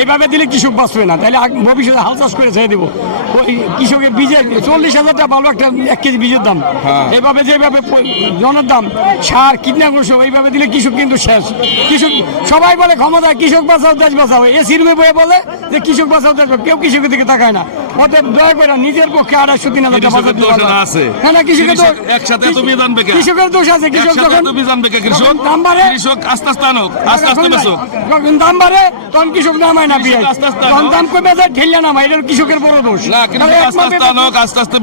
এইভাবে দিলে কৃষক বাঁচবে না। তাহলে ভবিষ্যতে হাল চাষ করে ছেড়ে দেবো। ওই কৃষকের বীজের চল্লিশ হাজার টাকা ভালো একটা এক কেজি বীজের দাম। এভাবে এইভাবে যেভাবে জনের দাম সার কীটনাশক এইভাবে দিলে কৃষক কিন্তু শেষ। কৃষক সবাই বলে ক্ষমতা কৃষক বাঁচাও দেশ বাঁচাও। এ রুমে বয়ে বলে যে কৃষক বাঁচাও দেশ। কেউ কৃষকের দিকে তাকায় না। ওদের দয়া করে নিজের পক্ষে আড়াইশো তিন হাজার টাকা দোষ আছে। হ্যাঁ না কৃষকের দোষ একসাথে তুমি জানবে কে? কৃষকের দোষ আছে কৃষক যখন তুমি জানবে কে কৃষক দাম বাড়ে কৃষক আস্তে আস্তে আনুক আস্তে আস্তে যখন দাম বাড়ে তখন কৃষক নামায় না বিয়ে আনো। দাম কমে যায় এটা কৃষকের বড় দোষ না কৃষক আস্তে আস্তে আনুক আস্তে আস্তে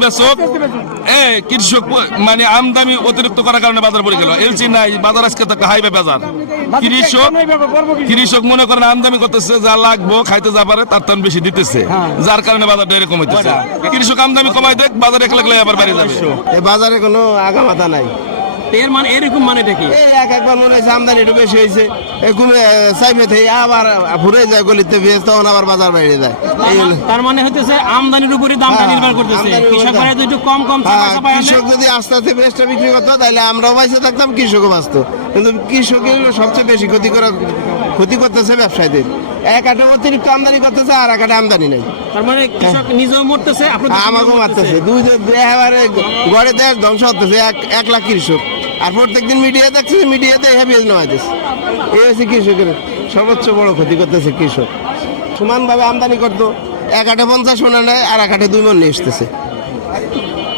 এ কৃষক মানে আমদানি অতিরিক্ত করার কারণে বাজার পড়ে গেল এলসি নাই বাজার আজকে তো হাইবে বাজার কৃষক? কৃষক মনে করেন আমদানি করতেছে যা লাগবো খাইতে যা পারে তার তখন বেশি দিতেছে হ্যাঁ। যার কারণে বাজারটা এরকম হইতেছে কৃষক আমদানি কমাই দেখ বাজার এক লাগলে আবার বাড়ি যাবে। এই বাজারে কোনো আগামাথা নাই। এর মানে এরকম মানে এই এক একবার মনে হয়েছে আমদানি একটু বেশি হয়েছে। কমে চাইবে থেকে আবার ঘুরে যায় গলিতে বেশ তখন আবার বাজার বাইরে যায়। তার মানে হইতেছে আমদানির উপরে দামটা হ্যাঁ, নির্ভর করতেছে। কৃষক দাম। একটু কম কম হ্যাঁ। কৃষক যদি আস্তে আস্তে বেশটা বিক্রি করতো তাহলে আমরাও বাঁচে থাকতাম কৃষকও বাঁচতো। কিন্তু কৃষকের সবচেয়ে বেশি ক্ষতি করা ক্ষতি করতেছে ব্যবসায়ীদের। এক আটে অতিরিক্ত আমদানি করতেছে আর এক আটে আমদানি নাই। তার মানে কৃষক নিজেও মরতেছে আমাকেও মারতেছে। দুই এবারে গড়ে দেশ ধ্বংস হতেছে এক এক লাখ কৃষক। আর প্রত্যেকদিন মিডিয়া দেখছে মিডিয়াতে হেভি নামাইতেছে। এই হচ্ছে কৃষকের সর্বোচ্চ বড় ক্ষতি করতেছে কৃষক। সমানভাবে আমদানি করতো এক আটে পঞ্চাশ মনে নেয় আর এক আটে দুই মন নিয়ে আসতেছে এই হলো অবস্থা এই কারণে তো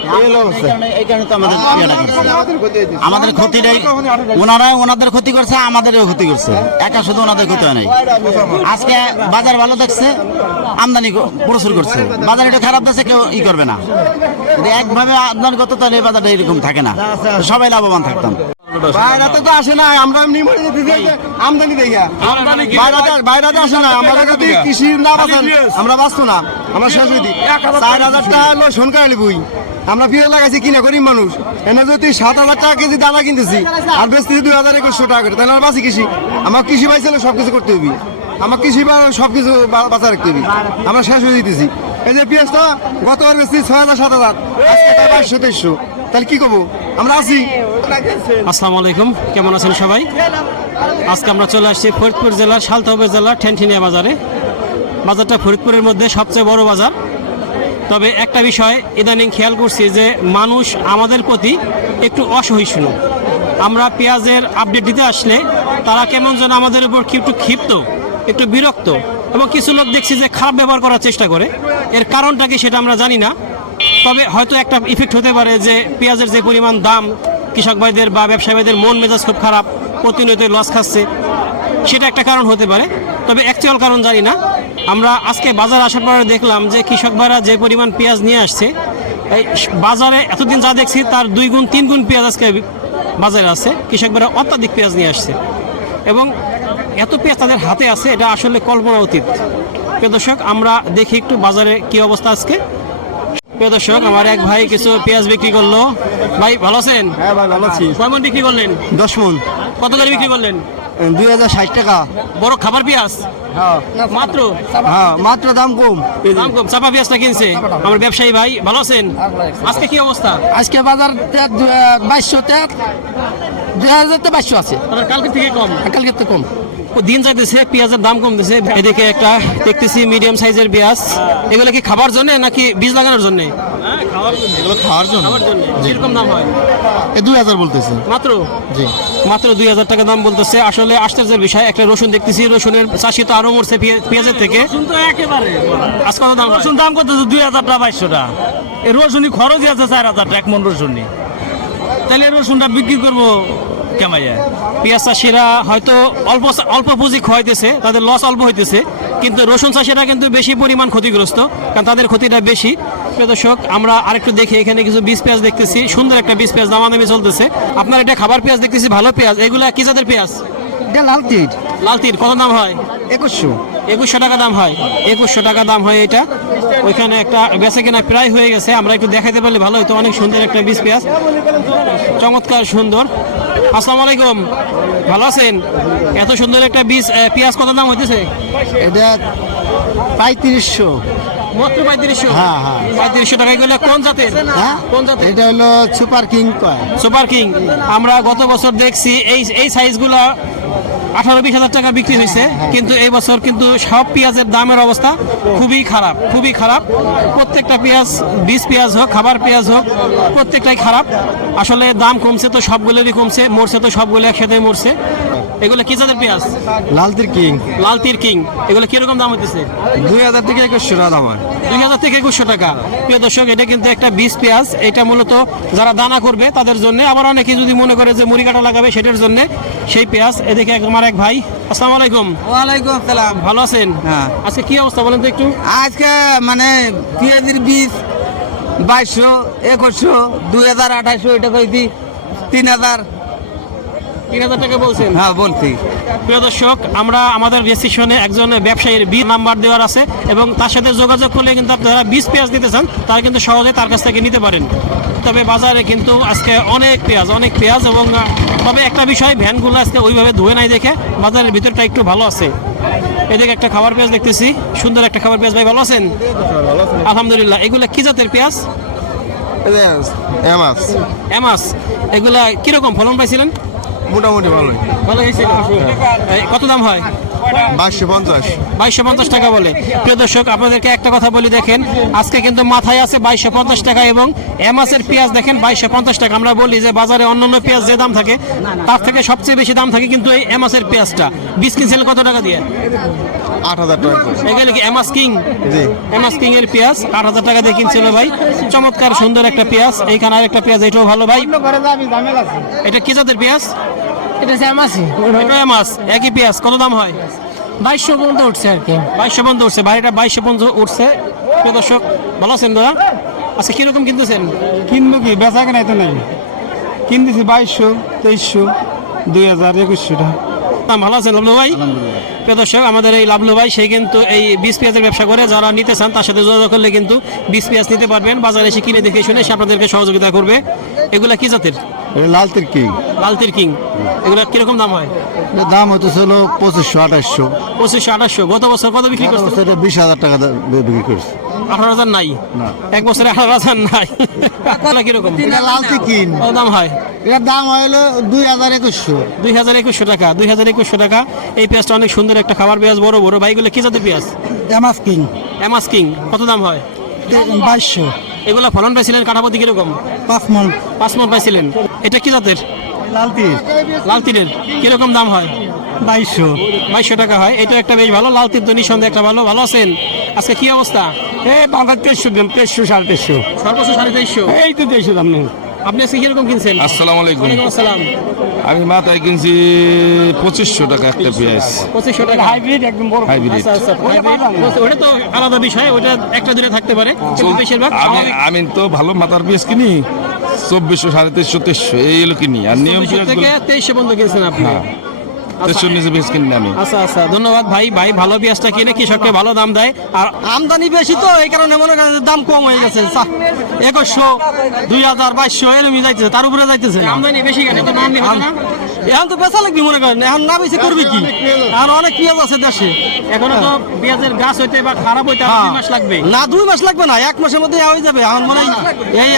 আমাদের ক্ষতিটাই ওনারা ওনাদের ক্ষতি করছে আমাদেরও ক্ষতি করছে। একা শুধু ওনাদের ক্ষতি হয় নাই। আজকে বাজার ভালো দেখছে আমদানি প্রচুর করছে। বাজার একটু খারাপ দেখছে কেউ ই করবে না। যদি একভাবে আমদানি করতো তাহলে বাজারটা এরকম থাকে না। সবাই লাভবান থাকতাম। বাইরাতে তো আসে না আমরা এমনি আমদানি দেখা? বাইরাতে বাইরাতে আসে না আমরা যদি কৃষি না বাঁচান আমরা বাঁচতো না। আমরা শেষ হইতি চার হাজার টাকা হলো সনকালি বই। আমরা ফিরে লাগাইছি, কিনা করি মানুষ। এনে যদি সাত হাজার টাকা কেজি দাদা কিনতেছি, আর বেচতেছি দুই হাজার একুশশো টাকা করে, তাহলে আর বাঁচি কৃষি। আমার কৃষি পাইছিল সব কিছু করতে হবে আমার কৃষি সব কিছু বাঁচা রাখতে হবে আমরা শেষ হয়ে দিতেছি এই যে পেঁয়াজটা, গতবার বেচছি ছয় হাজার, সাত হাজার। বাইশশো, তেইশশো। তাহলে কি করব? আমরা আছি। আসসালামু আলাইকুম। কেমন আছেন সবাই? আজকে আমরা চলে আসছি ফরিদপুর জেলার সালতহবে জেলার ঠেনঠিনিয়া বাজারে। বাজারটা ফরিদপুরের মধ্যে সবচেয়ে বড় বাজার। তবে একটা বিষয়, ইদানিং খেয়াল করছি যে মানুষ আমাদের প্রতি একটু অসহিষ্ণু। আমরা পেঁয়াজের আপডেট দিতে আসলে তারা কেমন যেন আমাদের উপর একটু ক্ষিপ্ত, একটু বিরক্ত এবং কিছু লোক দেখছি যে খারাপ ব্যবহার করার চেষ্টা করে। এর কারণটা কি সেটা আমরা জানি না। তবে হয়তো একটা ইফেক্ট হতে পারে যে পেঁয়াজের যে পরিমাণ দাম, কৃষক ভাইদের বা ব্যবসায়ী ভাইদের মন মেজাজ খুব খারাপ প্রতিনিয়ত লস খাচ্ছে। সেটা একটা কারণ হতে পারে, তবে অ্যাকচুয়াল কারণ জানি না। আমরা আজকে বাজারে আসার পরে দেখলাম যে কৃষক ভাইরা যে পরিমাণ পেঁয়াজ নিয়ে আসছে এই বাজারে এতদিন যা দেখছি তার দুই গুণ তিন গুণ পেঁয়াজ আজকে বাজারে আছে। কৃষক ভাইরা অত্যাধিক পেঁয়াজ নিয়ে আসছে। এবং এত পেঁয়াজ তাদের হাতে আছে এটা আসলে কল্পনা অতীত। প্রিয় দর্শক আমরা দেখি একটু বাজারে কি অবস্থা আজকে। প্রিয় দর্শক আমার এক ভাই কিছু পেঁয়াজ বিক্রি করল। ভাই ভালো আছেন? হ্যাঁ ভাই ভালো আছি। কয় মণ বিক্রি করলেন? দশ মন। কত করে বিক্রি করলেন? দুই হাজার ষাট টাকা। বড় খাবার পেঁয়াজ? হ্যাঁ। মাত্র? হ্যাঁ মাত্র দাম কম। দাম কম। চাপা পেঁয়াজটা কিনছে? আমার ব্যবসায়ী ভাই ভালো আছেন? আজকে কি অবস্থা? আজকে বাজার বাইশশো দুই হাজার তো বাইশশো আছে। কালকে থেকে কম? কালকে তো কম। দিন যাইতেছে পেঁয়াজের দাম কমতেছে। এদিকে একটা দেখতেছি মিডিয়াম সাইজের পেঁয়াজ। এগুলো কি খাবার জন্য নাকি বীজ লাগানোর জন্য? এগুলো খাওয়ার জন্য? খাবার জন্য। কীরকম দাম হয়? এই দুই হাজার বলতেছে। মাত্র? জি। মাত্র দুই হাজার টাকা দাম বলতেছে। আসলে আশ্চর্যের বিষয় একটা রসুন দেখতেছি রসুনের চাষি তো আরও মরছে পেঁয়াজের থেকে। একেবারে। আজ কত দাম রসুন দাম করতেছে দুই হাজার টাকা বাইশশো টাকা এই রসুনই খরচই আছে চার হাজার টাকা এক মন রসুনই। তাহলে রসুনটা বিক্রি করব কেমাইয়া? পেঁয়াজ চাষিরা হয়তো অল্প অল্প পুঁজি খোয়াইতেছে তাদের লস অল্প হইতেছে। কিন্তু রসুন চাষিরা কিন্তু বেশি পরিমাণ ক্ষতিগ্রস্ত কারণ তাদের ক্ষতিটা বেশি। প্রিয় দর্শক আমরা আরেকটু দেখি এখানে কিছু বীজ পেঁয়াজ দেখতেছি। সুন্দর একটা বীজ পেঁয়াজ দামাদামি চলতেছে। আপনার এটা খাবার পেঁয়াজ দেখতেছি ভালো পেঁয়াজ। এগুলা কি জাতের পেঁয়াজ? এটা লাল টিট লাল তীর কত দাম হয়? একুশশো। একুশশো টাকা দাম হয়। একুশশো টাকা দাম হয় এটা। ওইখানে একটা বেচা কেনা প্রায় হয়ে গেছে। আমরা একটু দেখাতে পারলে ভালো হতো অনেক সুন্দর একটা বীজ পেঁয়াজ। চমৎকার সুন্দর। আসসালামু আলাইকুম। ভালো আছেন? এত সুন্দর একটা বীজ আহ, পেঁয়াজ কত দাম হইতেছে? এটা পঁয়ত্রিশশো। মাত্র পঁয়ত্রিশশো হ্যাঁ, হ্যাঁ। পঁয়ত্রিশশো কোন জাতের? হ্যাঁ? কোন জাতের? এটা হলো সুপার কিং কয়। Super king. আমরা গত বছর দেখছি এই এই সাইজগুলা আঠারো বিশ হাজার টাকা বিক্রি হয়েছে কিন্তু এই বছর কিন্তু সব পেঁয়াজের দামের অবস্থা খুবই খারাপ খুবই খারাপ। প্রত্যেকটা পেঁয়াজ বীজ পেঁয়াজ হোক খাবার পেঁয়াজ হোক প্রত্যেকটাই খারাপ। আসলে দাম কমছে তো সবগুলোরই কমছে মরছে তো সবগুলো একসাথে মরছে। এগুলো কি জাতের পেঁয়াজ? লালতির কিং। লাল তীর কিং। এগুলো কীরকম দাম হতেছে দুই হাজার থেকে একুশশো টাকা দাম হয়। দুই হাজার থেকে একুশশো টাকা। প্রিয় দর্শক এটা কিন্তু একটা বীজ পেঁয়াজ। এটা মূলত যারা দানা করবে তাদের জন্য। আবার অনেকে যদি মনে করে যে মুড়ি কাটা লাগাবে সেটার জন্য সেই পেঁয়াজ। এদিকে এক- আমার এক ভাই। আসসালামু আলাইকুম। ওয়ালাইকুম আসসালাম ভালো আছেন? হ্যাঁ। আজকে কি অবস্থা বলেন তো একটু? আজকে মানে পেঁয়াজের বীজ বাইশশো একুশশো দুই হাজার আঠাশশো এটা কইছি তিন হাজার। তিন হাজার টাকা বলছেন? হ্যাঁ বলছি। প্রিয় দর্শক আমরা আমাদের রেজিস্ট্রেশনে একজন ব্যবসায়ীর বীজ নাম্বার দেওয়ার আছে এবং তার সাথে যোগাযোগ করলে কিন্তু আপনারা বীজ পেঁয়াজ নিতে চান তারা কিন্তু সহজে তার কাছ থেকে নিতে পারেন। তবে বাজারে কিন্তু আজকে অনেক পেঁয়াজ অনেক পেঁয়াজ এবং তবে একটা বিষয় ভ্যানগুলো আজকে ওইভাবে ধুয়ে নাই দেখে বাজারের ভিতরটা একটু ভালো আছে। এদিকে একটা খাবার পেঁয়াজ দেখতেছি সুন্দর একটা খাবার পেঁয়াজ ভাই ভালো আছেন? আলহামদুলিল্লাহ এগুলা কি জাতের পেঁয়াজ? এমাস এমাস এগুলা কীরকম ফলন পাইছিলেন? মোটামুটি ভালোই। ভালো হয়েছিল এই, কত দাম হয়? বাইশশো পঞ্চাশ। বাইশশো পঞ্চাশ টাকা বলে। প্রিয় দর্শক আপনাদেরকে একটা কথা বলি দেখেন আজকে কিন্তু মাথায় আছে বাইশশো পঞ্চাশ টাকা এবং এমাসের পেঁয়াজ দেখেন বাইশশো পঞ্চাশ টাকা। আমরা বলি যে বাজারে অন্যান্য পেঁয়াজ যে দাম থাকে তার থেকে সবচেয়ে বেশি দাম থাকে কিন্তু এই এমাসের পেঁয়াজটা। বিশ কিনছিল কত টাকা দিয়ে? আট হাজার টাকা এগুলো কি এমাস কিং? জি। এমাস কিং এর পেঁয়াজ আট হাজার টাকা দিয়ে কিনছিল ভাই। চমৎকার সুন্দর একটা পেঁয়াজ। এইখানে আরেকটা পেঁয়াজ এটাও ভালো ভাই। এটা কি জাতের পেঁয়াজ? এটা জ্যামাসি এটা মাছ একই পেঁয়াজ কত দাম হয়? বাইশশো পর্যন্ত উঠছে আর কি। বাইশশো পর্যন্ত উঠছে। বাড়িটা বাইশশো পর্যন্ত উঠছে। প্রিয় দর্শক ভালো আছেন দাদা আচ্ছা কীরকম কিনতেছেন? কিনবো কি? বেচা কেনাই তো নাই। কিনতেছি বাইশশো তেইশশো দুই হাজার একুশশো টাকা। ভালো আছেন লাভলু ভাই? দর্শক আমাদের এই লাভলু ভাই সে কিন্তু এই বিষ পেঁয়াজের ব্যবসা করে। যারা নিতে চান তার সাথে যোগাযোগ করলে কিন্তু বিষ পেঁয়াজ নিতে পারবেন। বাজারে এসে কিনে দেখে শুনে সে আপনাদেরকে সহযোগিতা করবে। এগুলা কি জাতের? লালতির কিং। লালতির কিং। এগুলা কীরকম দাম হয়? দাম হতেছে হলো পঁচিশশো আঠাশশো। পঁচিশশো আঠাশশো। গত বছর কত বিক্রি করছে বিশ হাজার টাকা বিক্রি করছে। আঠারো হাজার নাই। এক বছরে আঠারো হাজার নাই। কীরকম? এটা লালতি কিন কত দাম হয়? এটার দাম হলো দুই হাজার একুশশো। দুই হাজার একুশশো টাকা দুই হাজার একুশশো টাকা। এই পেঁয়াজটা অনেক সুন্দর একটা খাবার পেঁয়াজ বড় বড়। বাইগুলো কি জাতের পেঁয়াজ? জামাস কিং। এমাস কিং। কত দাম হয়? বাইশশো। এগুলো ফলন পাইছিলেন কাঠাপতি কীরকম? পাঁচ মন। পাঁচ মন পাইছিলেন। এটা কি জাতের? লালতি লাল তীরের। কীরকম দাম হয়? বাইশশো। বাইশশো টাকা হয়। এটা একটা বেশ ভালো লাল তীর তো নিঃসন্দেহে একটা ভালো। ভালো আছেন? আজকে কি অবস্থা? এ বাঁধা তেইশশো দিন তেইশশো সাড়ে তেইশশো। সর্বোচ্চ সাড়ে তেইশশো? এই তো তেইশশো দাম নেই আপনি আজকে কীরকম কিনছেন? আসসালামু আলাইকুম। আসসালাম। আমি মাথায় কিনছি পঁচিশশো টাকা একটা পেঁয়াজ। পঁচিশশো টাকা। হাইব্রিড একদম বড়। হাইব্রিড আচ্ছা আচ্ছা। ওটা তো আলাদা বিষয় ওটা একটা দূরে থাকতে পারে। বেশিরভাগ আমি তো ভালো মাথার পেঁয়াজ কিনি। চব্বিশশো সাড়ে তেইশশো তেইশশো এই হলো কিনি। আর নিয়ম থেকে তেইশশো পর্যন্ত কিনছেন আপনি? তেইশশোর পিস পেঁয়াজ আমি। আচ্ছা আচ্ছা। ধন্যবাদ ভাই। ভাই ভালো পেঁয়াজটা কিনে কৃষককে ভালো দাম দেয়। আর আমদানি বেশি তো এই কারণে মনে করেন দাম কম হয়ে গেছে। একুশশো দুই হাজার বাইশশো এরমই যাইতেছে তার উপরে যাইতেছে আমদানি বেশি কেন? এখন তো বেচা লাগবে মনে করেন। এখন না বেশি করবি কি? এখন অনেক পেঁয়াজ আছে দেশে। এখনও তো পেঁয়াজের গাছ হইতে বা খারাপ হইতে দুই মাস লাগবে। না দুই মাস লাগবে না এক মাসের মধ্যে হয়ে যাবে। এখন মনে হয় এই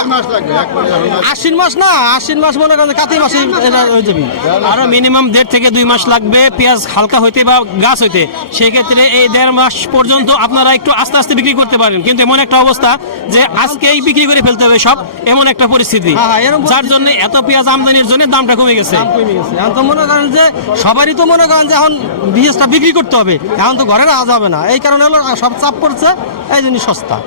আশ্বিন মাস না আশ্বিন মাস মনে করেন কাতি মাসে এটা হয়ে যাবে। আরও মিনিমাম দেড় থেকে দুই মাস লাগবে পেঁয়াজ হালকা হইতে বা গাছ হইতে। সেক্ষেত্রে এই দেড় মাস পর্যন্ত আপনারা একটু আস্তে আস্তে বিক্রি করতে পারেন। কিন্তু এমন একটা অবস্থা যে আজকেই বিক্রি করে ফেলতে হবে সব এমন একটা পরিস্থিতি। হ্যাঁ, হ্যাঁ, যার জন্য এত পেঁয়াজ আমদানির জন্য দামটা কমে গেছে। কমে গেছে। এখন তো মনে করেন যে সবারই তো মনে করেন যে এখন বীজটা বিক্রি করতে হবে। এখন তো ঘরে রাখা যাবে না। এই কারণে হলো সব চাপ পড়ছে, এই জন্য সস্তা।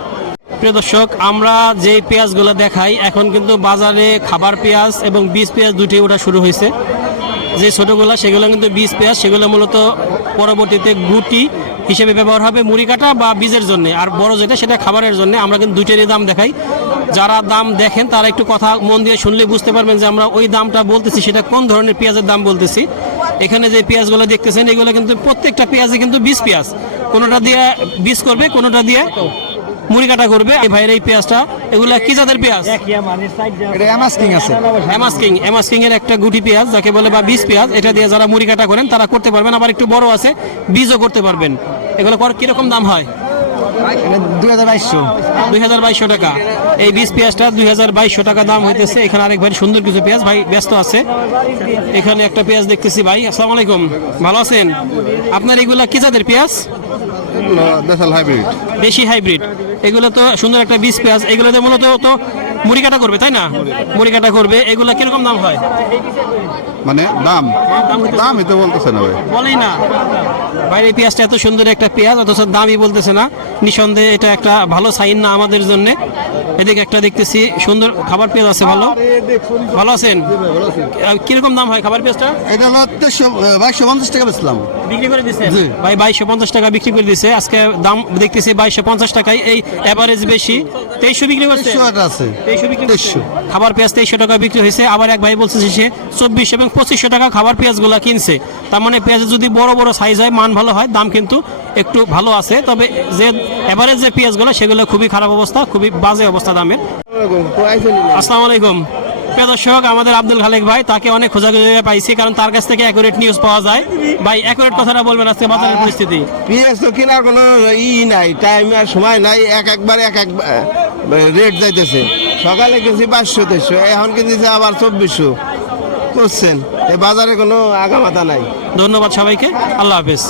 প্রিয় দর্শক, আমরা যে পেঁয়াজগুলো দেখাই, এখন কিন্তু বাজারে খাবার পেঁয়াজ এবং বীজ পেঁয়াজ দুটি ওঠা শুরু হয়েছে। যে ছোটোগুলো, সেগুলো কিন্তু বীজ পেঁয়াজ, সেগুলো মূলত পরবর্তীতে গুটি হিসেবে ব্যবহার হবে মুড়ি কাটা বা বীজের জন্য। আর বড় যেটা, সেটা খাবারের জন্য। আমরা কিন্তু দুইটারই দাম দেখাই। যারা দাম দেখেন তারা একটু কথা মন দিয়ে শুনলে বুঝতে পারবেন যে আমরা ওই দামটা বলতেছি সেটা কোন ধরনের পেঁয়াজের দাম বলতেছি। এখানে যে পেঁয়াজগুলো দেখতেছেন এগুলো কিন্তু প্রত্যেকটা পেঁয়াজে কিন্তু বীজ পেঁয়াজ। কোনোটা দিয়ে বীজ করবে কোনোটা দিয়ে মুড়ি কাটা করবে। এই ভাইয়ের এই পেঁয়াজটা এগুলা কি জাতের পেঁয়াজ? এটা এমাস কিং আছে। এমাস্কিং এমাস্কিং এর একটা গুটি পেঁয়াজ যাকে বলে বা বীজ পেঁয়াজ। এটা দিয়ে যারা মুড়ি কাটা করেন তারা করতে পারবেন। আবার একটু বড় আছে বীজও করতে পারবেন। এগুলো কর কীরকম দাম হয়? দুই হাজার বাইশশো। দুই হাজার বাইশশো টাকা। এই বীজ পেঁয়াজটা দুই হাজার বাইশশো টাকা দাম হইতেছে। এখানে আরেক ভাই সুন্দর কিছু পেঁয়াজ ভাই ব্যস্ত আছে। এখানে একটা পেঁয়াজ দেখতেছি ভাই। আসসালামু আলাইকুম। ভালো আছেন? আপনার এগুলা কি জাতের পেঁয়াজ? দেশাল হাইব্রিড। দেশি হাইব্রিড। এগুলো তো সুন্দর একটা বীজ পেঁয়াজ। এগুলোতে মূলত তো মুড়ি কাটা করবে তাই না? মুড়ি কাটা করবে এগুলা কীরকম দাম হয়? মানে দাম? দাম হইতে বলতেছে না ভাই। বলেই না। বাইরে পেঁয়াজটা এত সুন্দর একটা পেঁয়াজ অথচ দামই বলতেছে না। নিঃসন্দেহে এটা একটা ভালো সাইন না আমাদের জন্য। এদিকে একটা দেখতেছি সুন্দর খাবার পেঁয়াজ আছে ভালো। ভালো আছেন? কীরকম দাম হয় খাবার পেঁয়াজটা? এটা বাইশশো পঞ্চাশ টাকা বেচলাম। বিক্রি করে দিচ্ছে ভাই বাইশশো পঞ্চাশ টাকা বিক্রি করে দিচ্ছে আজকে দাম দেখতেছি বাইশশো পঞ্চাশ টাকায়। এই অ্যাভারেজ বেশি। তেইশশো বিক্রি করছে? আছে। তেইশশো বিক্রি তেইশশো। খাবার পেঁয়াজ তেইশশো টাকা বিক্রি হয়েছে। আবার এক ভাই বলছে সে চব্বিশ এবং পঁচিশশো টাকা খাবার পেঁয়াজগুলো কিনছে। তার মানে পেঁয়াজ যদি বড় বড় সাইজ হয় মান ভালো হয় দাম কিন্তু একটু ভালো আছে। তবে যে এভারেজ যে পেঁয়াজগুলো সেগুলো খুবই খারাপ অবস্থা খুবই বাজে অবস্থা দামের। আসসালামু আলাইকুম। প্রিয় দর্শক আমাদের আব্দুল খালেক ভাই তাকে অনেক খোঁজাখুঁজি পাইছি কারণ তার কাছ থেকে অ্যাকুরেট নিউজ পাওয়া যায়। ভাই অ্যাকুরেট কথাটা বলবেন আজকে বাজারের পরিস্থিতি? পেঁয়াজ তো কেনার কোনো ই নাই টাইম আর সময় নাই এক একবার এক এক রেট যাইতেছে। সকালে কিনছি পাঁচশো তেইশশো এখন কিনতেছে আবার চব্বিশশো। করছেন। এ বাজারে কোনো আগামাতা নাই। ধন্যবাদ সবাইকে। আল্লাহ হাফেজ।